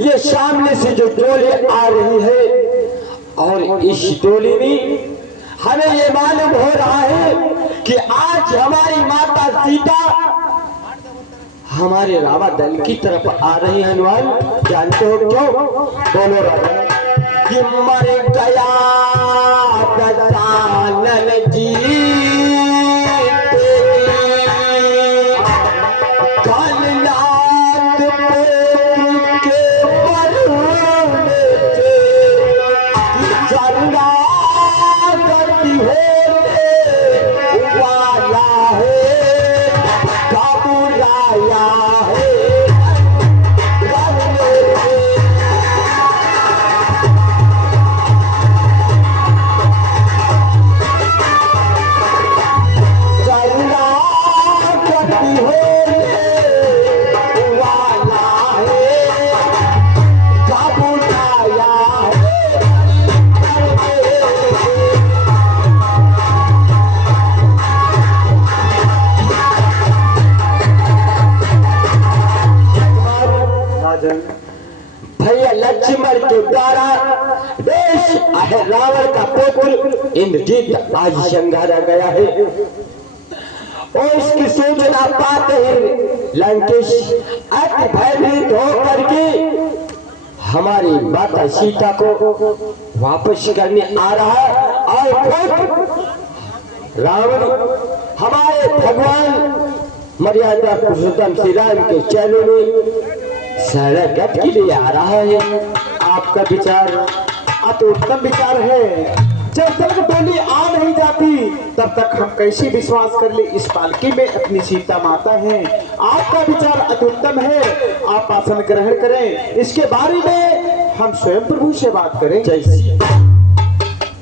ये सामने से जो डोली आ रही है और इस डोली में हमें ये मालूम हो रहा है कि आज हमारी माता सीता हमारे रावण दल की तरफ आ रही है। हनुमान जानते हो क्यों? बोलो रावण कि मर गया दशानन जी भैया लक्ष्मण के द्वारा देश रावण का पुत्र इंद्रजीत आज संघारा गया है और इसकी सूचना पाते ही लंकेश अति भयभीत होकर के हमारी माता सीता को वापस करने आ रहा है और खुद रावण हमारे भगवान मर्यादा पुरुषोत्तम श्री राम के चरणों में शरणागत के लिए आ रहा है। आपका विचार अति उत्तम विचार है। जब तक डोली आ नहीं जाती तब तक हम कैसे विश्वास कर ले इस पालकी में अपनी सीता माता हैं। आपका विचार अति उत्तम है। आप आसन ग्रहण करें। इसके बारे में हम स्वयं प्रभु से बात करें। जैसे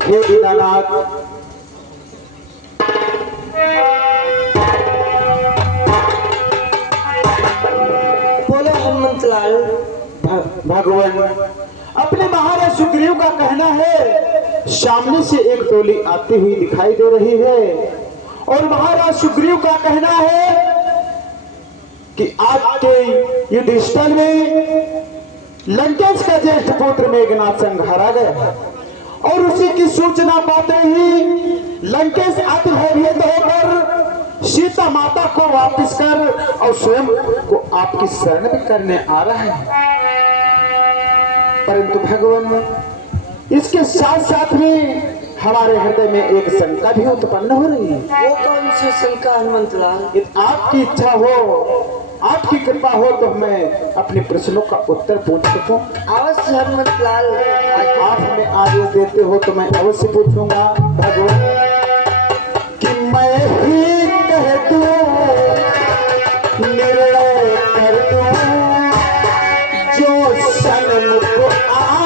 हे दीनानाथ, भगवान अपने महाराज सुग्रीव का कहना है सामने से एक टोली आती हुई दिखाई दे रही है और महाराज सुग्रीव का कहना है कि आज के युद्धस्थल में लंकेश का ज्येष्ठ पुत्र मेघनाथ संघारा गया और उसी की सूचना पाते ही लंकेश अति भयभीत होकर सीता माता को वापस कर और स्वयं को आपकी शरण में करने आ रहा है। परंतु भगवान इसके साथ साथ में हमारे हृदय में एक शंका भी उत्पन्न हो रही है। वो कौन सी शंका हनुमंतलाल? आपकी इच्छा हो, आपकी कृपा हो तो मैं अपने प्रश्नों का उत्तर पूछ सकूं। अवश्य हनुमंतलाल, आप हमें आदेश देते हो तो मैं अवश्य पूछूंगा। भगवान कि मैं ही कह दूं, निर्णय कर दूं, जो सन्मुख आए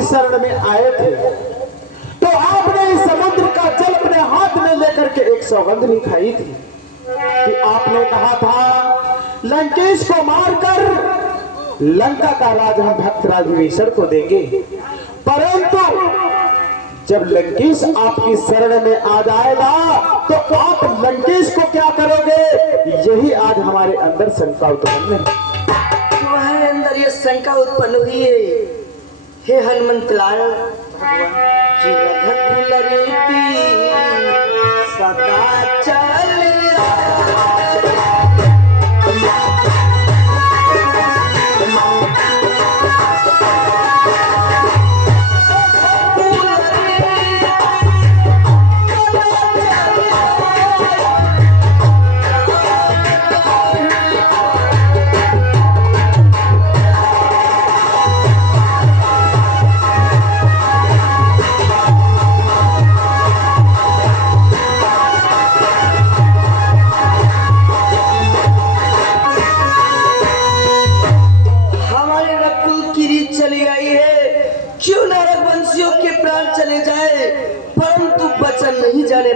शरण में आए थे तो आपने इस समुद्र का जल अपने हाथ में लेकर के एक सौगंध लिखाई थी कि आपने कहा था लंकेश को मारकर लंका का राज हम भक्त राज विभीषण को देंगे, परंतु जब लंकेश आपकी शरण में आ जाएगा तो आप लंकेश को क्या करोगे, यही आज हमारे अंदर शंका उत्पन्न है। तुम्हारे अंदर ये शंका उत्पन्न हुई है हे हनुमंत लाल। कि रघुकुल रीति सदा चल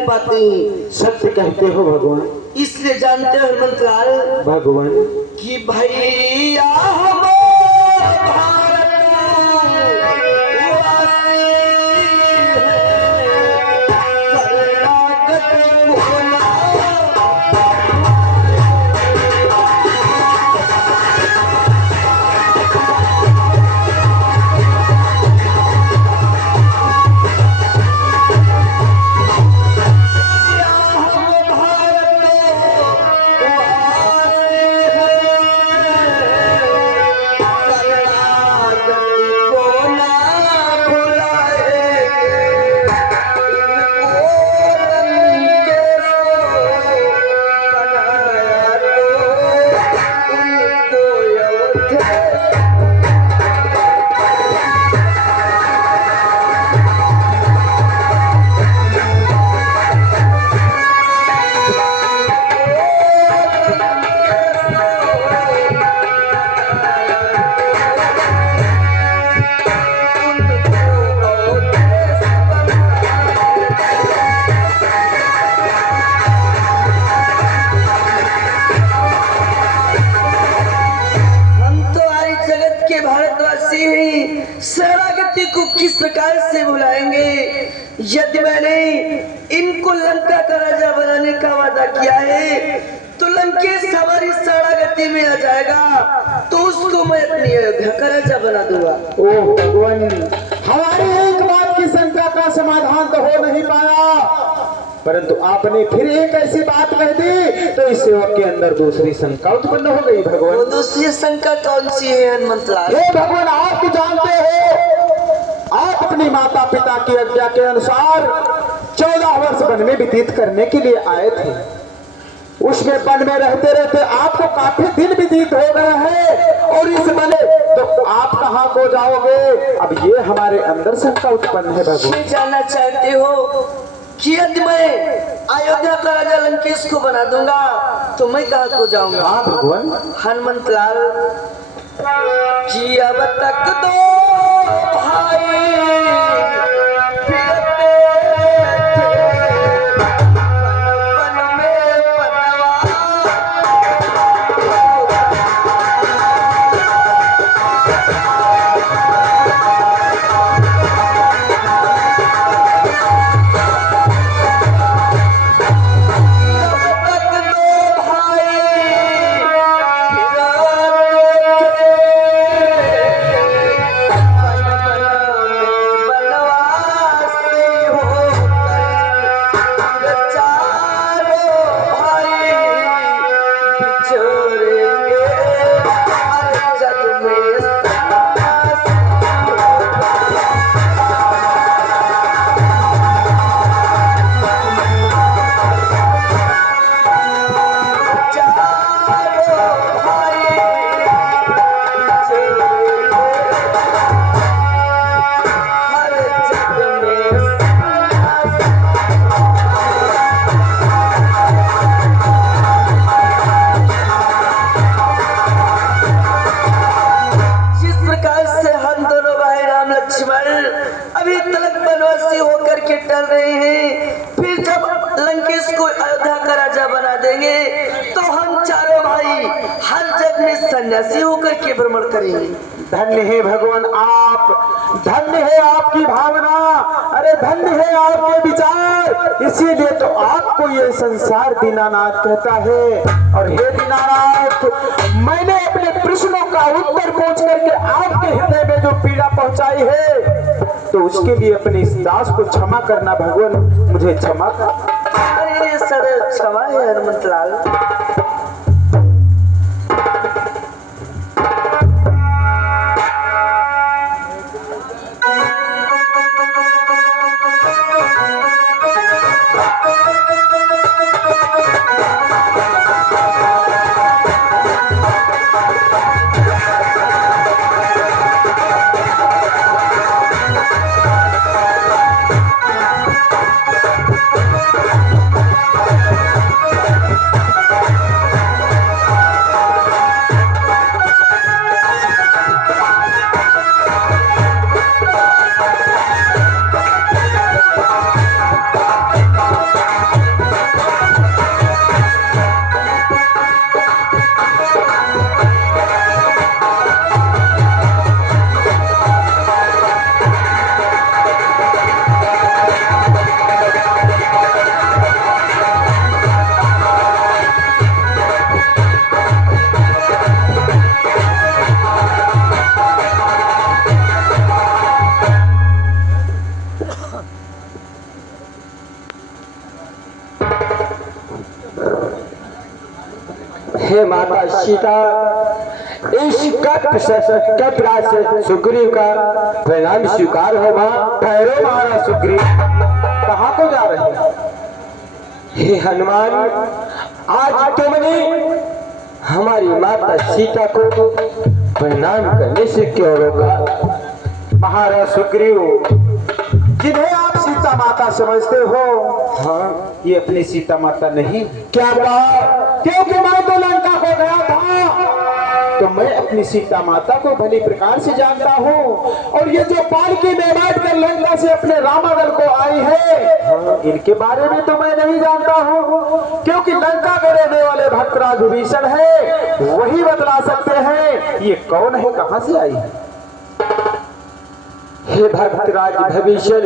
पाते हैं। सत्य कहते हो भगवान, इसलिए जानते हो हनुमंत लाल भगवान कि भैया शरणागति को किस प्रकार से बुलाएंगे। यदि मैंने इनको लंका का राजा बनाने का वादा किया है तो लंकेश हमारी शरणागति में आ जाएगा तो उसको मैं अपनी अयोध्या का राजा बना दूंगा। ओह भगवान, हमारी एक बात की शंका का समाधान तो हो नहीं पाया, परंतु आपने फिर एक ऐसी बात कह दी तो इस सेवक के अंदर दूसरी शंका उत्पन्न हो गई। भगवान वो दूसरी शंका कौन सी है हनुमंत लाल? हे भगवान, आप जानते हो आप अपनी माता पिता की आज्ञा के अनुसार 14 वर्ष वन में व्यतीत करने के लिए आए थे। उसमें वन में रहते रहते आपको काफी दिन व्यतीत हो गए हैं और इस बने तो आप कहाँ को जाओगे। अब ये हमारे अंदर शंका उत्पन्न है। भगवान जानना चाहते हो कि यदि मैं अयोध्या का राजा लंकेश को बना दूंगा तो मैं कहाँ को जाऊंगा? हाँ भगवान। हनुमंत लाल कि अब तक दो भाई फिरते थे वन में बनवा। बनवा लक्ष्मण अभी तक बनवासी होकर के टल रहे हैं, फिर जब लंकेश को अयोध्या का राजा बना देंगे तो हम चारों भाई हर जग में सन्यासी होकर के भ्रमण करेंगे। धन्य है भगवान आप, धन्य है आपकी भावना, अरे धन्य है आपके विचार, इसीलिए तो आपको ये संसार दीनानाथ कहता है। और हे दीनानाथ, मैंने अपने प्रश्नों का उत्तर पूछ करके आपके हृदय में जो पीड़ा पहुंचाई है तो उसके लिए अपने इस दास को क्षमा करना भगवान, मुझे क्षमा कर। अरे सर क्षमा है हनुमंत लाल। हे माता सीता, इस कपराज से सुग्रीव का परिणाम स्वीकार हो। मां ठहरो महाराज सुग्रीव, कहाँ को जा रहे हैं? हे हनुमान, आज तुमने हमारी माता सीता को प्रणाम करने से क्यों रोका? महाराज सुग्रीव, जिन्हें आप सीता माता समझते हो, हाँ, ये अपनी सीता माता नहीं। क्या कहा? क्योंकि मैं तो लंका को गया था तो मैं अपनी सीता माता को भली प्रकार से जानता हूँ, और ये जो पालकी में बैठकर लंका से अपने रामागढ़ को आई है, इनके बारे में तो मैं नहीं जानता हूँ, क्योंकि लंका में रहने वाले भक्तराज विभीषण है, वही बतला सकते हैं ये कौन है, कहाँ से आई है। हे भक्तराज विभीषण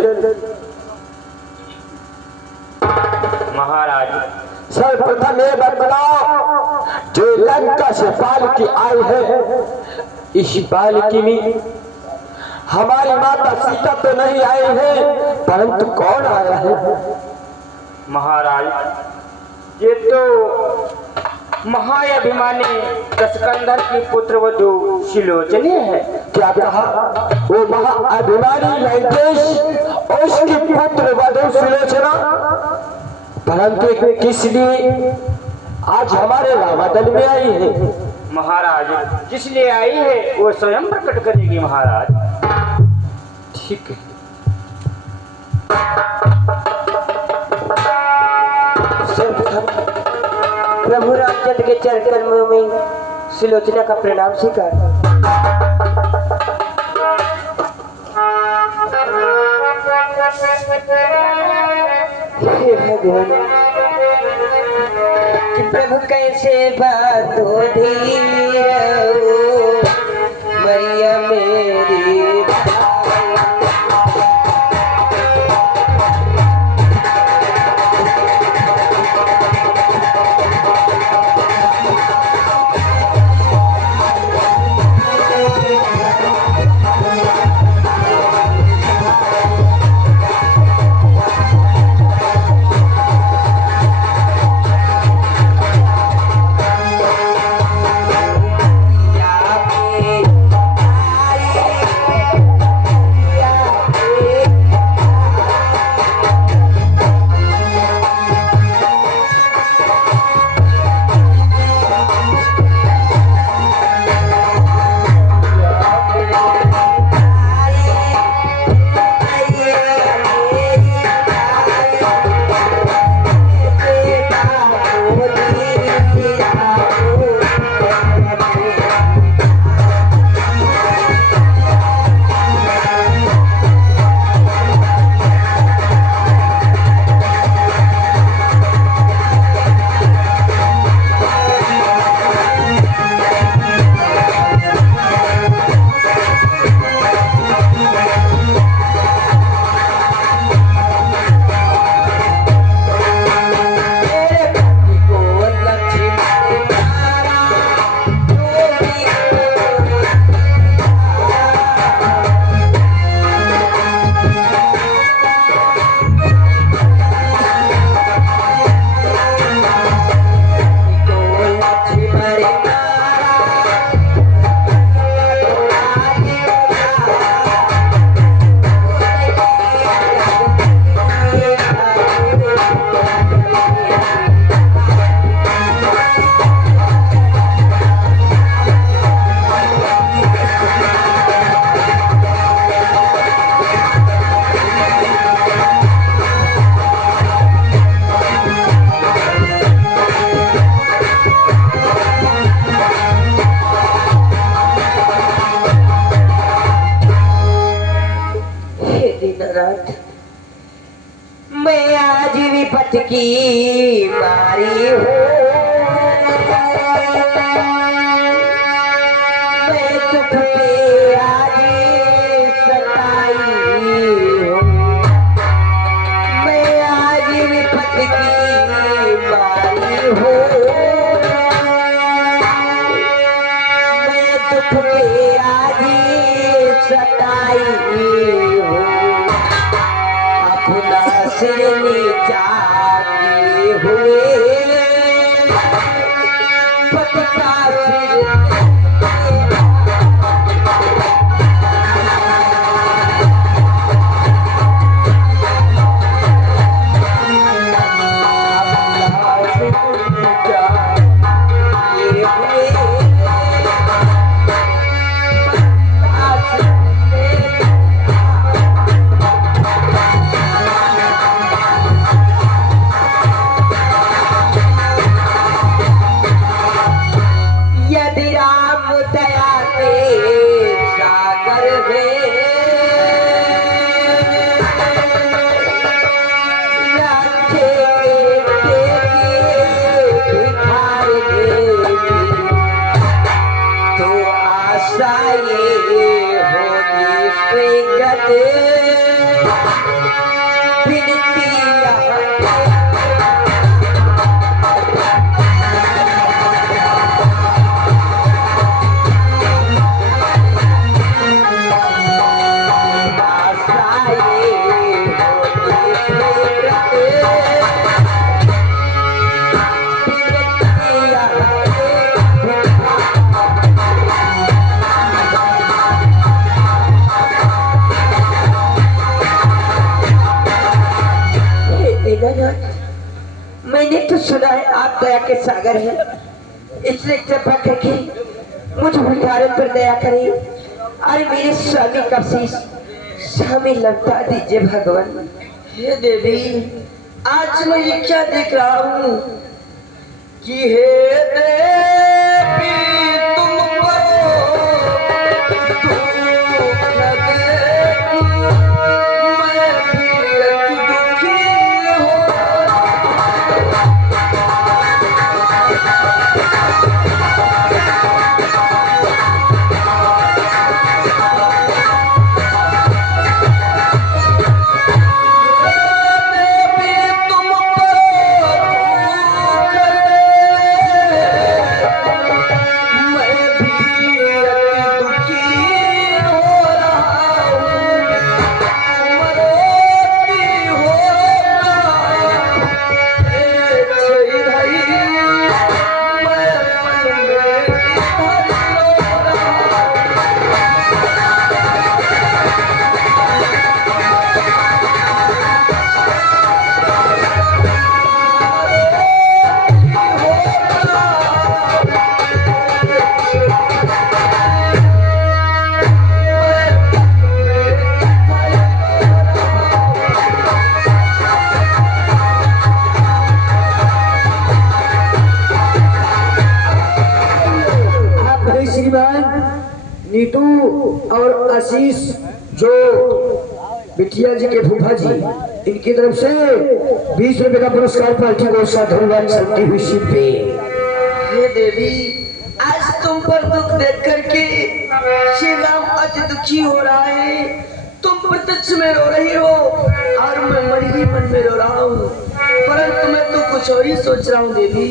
महाराज, सर्वप्रथम ये बतलाओ, जो लंका से पालकी आई है, इस पालकी में हमारी माता सीता तो नहीं आई है, परंतु कौन आया है? महाराज, ये तो महाअभिमानी दशकंधर की पुत्र वधू शिलोचनी है। क्या कहा? वो महाअभिमानी लंकेश और उसकी पुत्र वधू सुलोचना, परंतु किस लिए आज हमारे रामादल में आई है? महाराज, जिसलिए आई है वो स्वयं प्रकट करेगी महाराज। ठीक है। प्रभु रामचंद्र के चरण कमलों में सुलोचना का प्रणाम स्वीकार। हे भगवान, कि प्रभु कैसे बातों धीर मैया मेरी भोलेनाथ, मैं आज विपत की मारी हूँ, मैं दुख पे आज सताई हूँ, मैं आज विपत की मारी हूँ, मैं दुख पे आज सताई हूँ, अपना सिर नीचा किए हुए पति का सिर मैंने तो सुना है आप दया के सागर हैं, इसलिए कृपा करके मुझ भिखारी पर दया करें और मेरे स्वामी का शीश स्वामी लौटा दीजिए भगवान। हे देवी, आज मैं ये क्या देख रहा हूँ कि हे देवी तुम नीतू और आशीष जो बिटिया जी के फूफा जी, इनकी तरफ से 20 रुपए का पुरस्कार पार्टी को साधुवाद चलती हुई शिव पे। हे देवी, आज तुम पर दुख देख करके श्री राम अति दुखी हो रहा है। तुम प्रत्यक्ष में रो रही हो और मैं मन ही मन में रो रहा हूँ, परंतु मैं तो कुछ और ही सोच रहा हूँ देवी।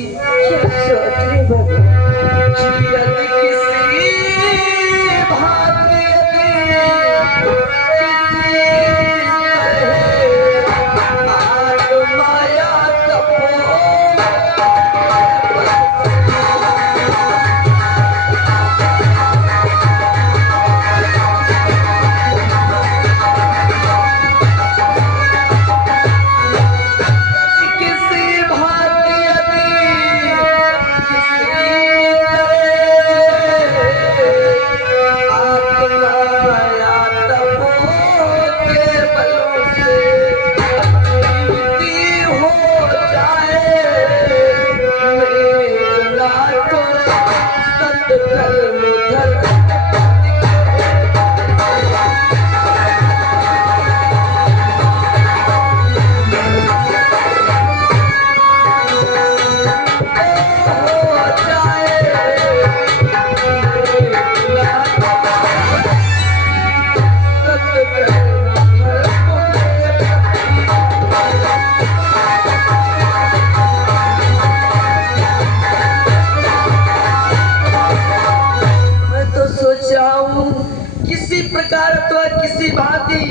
प्रकार अथवा किसी भांति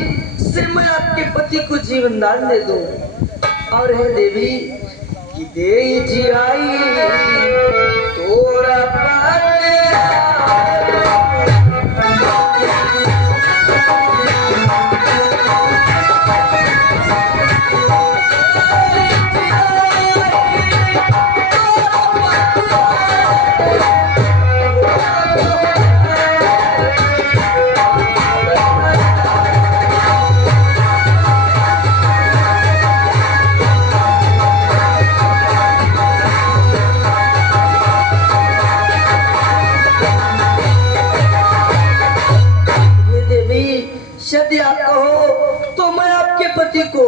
से मैं आपके पति को जीवन दान दे दूं। और हे देवी कि दे जियाई तोरा यदि आप कहो तो मैं आपके पति को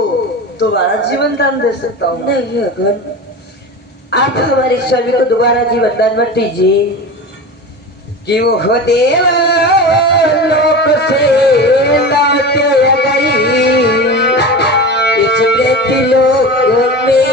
दोबारा जीवन दान दे सकता हूँ। नहीं अगर आप हमारे स्वामी को दोबारा जीवन दान मत दीजिए कि वो हो देव लोक से लौटे गई इस मृत्यु लोक में।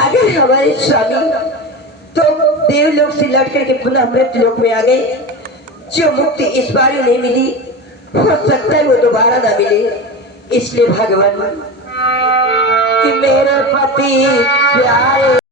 अगर हमारे स्वामी तो देवलोक से लौट करके पुनः मृत्यु लोक में आ गए, जो मुक्ति इस बार नहीं मिली हो सकता है वो दोबारा ना मिले। इसलिए भगवान कि मेरे पति प्यारे